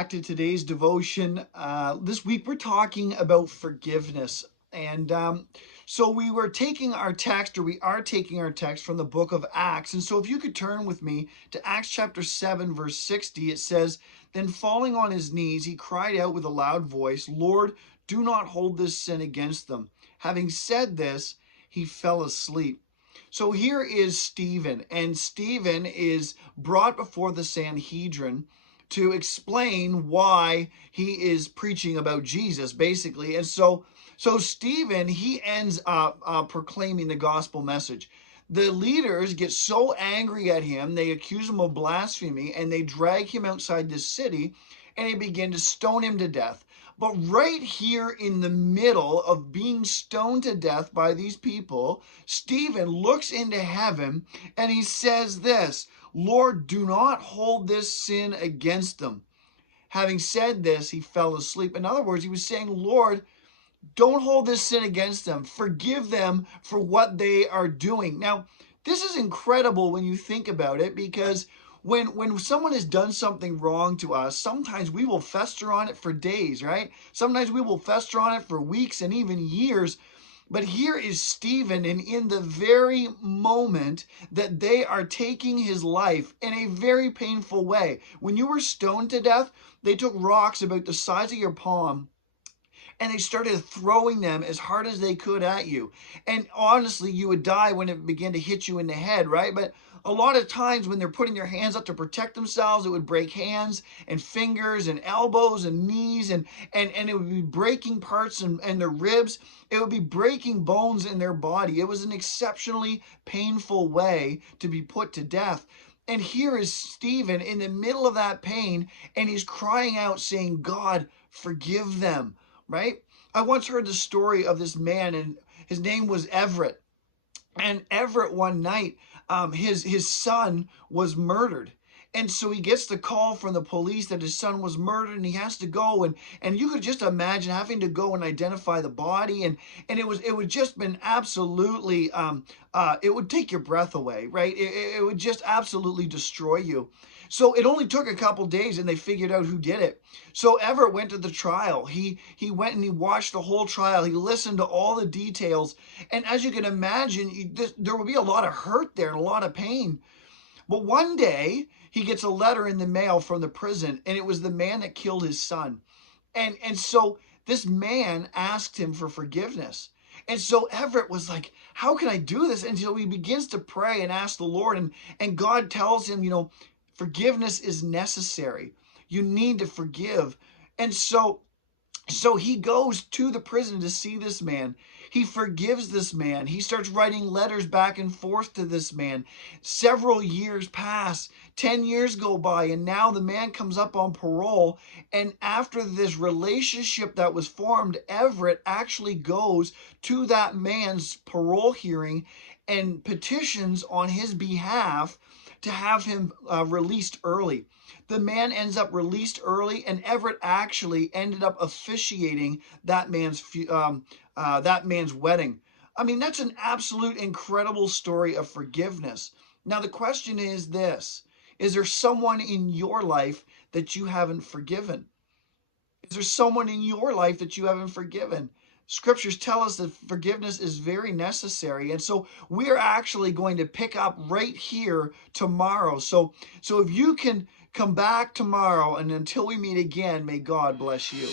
back to today's devotion. This week we're talking about forgiveness. And so we were taking our text, or we are taking our text from the book of Acts. And so if you could turn with me to Acts chapter 7, verse 60, it says, "Then falling on his knees, he cried out with a loud voice, 'Lord, do not hold this sin against them.' Having said this, he fell asleep." So here is Stephen, and Stephen is brought before the Sanhedrin to explain why he is preaching about Jesus, basically. And so Stephen, he ends up proclaiming the gospel message. The leaders get so angry at him, they accuse him of blasphemy, and they drag him outside the city, and they begin to stone him to death. But right here in the middle of being stoned to death by these people, Stephen looks into heaven and he says this, "Lord, do not hold this sin against them." Having said this, he fell asleep. In other words, he was saying, "Lord, don't hold this sin against them. Forgive them for what they are doing." Now, this is incredible when you think about it, because when someone has done something wrong to us, sometimes we will fester on it for days, right? Sometimes we will fester on it for weeks and even years. But here is Stephen, and in the very moment that they are taking his life in a very painful way. When you were stoned to death, they took rocks about the size of your palm and they started throwing them as hard as they could at you. And honestly, you would die when it began to hit you in the head, right? But a lot of times when they're putting their hands up to protect themselves, it would break hands and fingers and elbows and knees, and it would be breaking parts and their ribs. It would be breaking bones in their body. It was an exceptionally painful way to be put to death. And here is Stephen in the middle of that pain, and he's crying out saying, "God, forgive them." Right? I once heard the story of this man, and his name was Everett. And Everett, one night, his son was murdered. And so he gets the call from the police that his son was murdered, and he has to go, and you could just imagine having to go and identify the body, and it would just been absolutely it would take your breath away, right? It would just absolutely destroy you. So it only took a couple days, and they figured out who did it. So Everett went to the trial. He went and he watched the whole trial. He listened to all the details, and as you can imagine, there will be a lot of hurt there and a lot of pain. But one day he gets a letter in the mail from the prison, and it was the man that killed his son. And so this man asked him for forgiveness. And so Everett was like, "How can I do this?" Until he begins to pray and ask the Lord, and God tells him, forgiveness is necessary. You need to forgive. And so he goes to the prison to see this man. He forgives this man. He starts writing letters back and forth to this man. Several years pass. 10 years go by, and now the man comes up on parole. And after this relationship that was formed, Everett actually goes to that man's parole hearing and petitions on his behalf to have him released early. The man ends up released early, and Everett actually ended up officiating that man's wedding. I mean, that's an absolute incredible story of forgiveness. Now, the question is this: is there someone in your life that you haven't forgiven? Is there someone in your life that you haven't forgiven? Scriptures tell us that forgiveness is very necessary. And so we're actually going to pick up right here tomorrow. So if you can come back tomorrow, and until we meet again, may God bless you.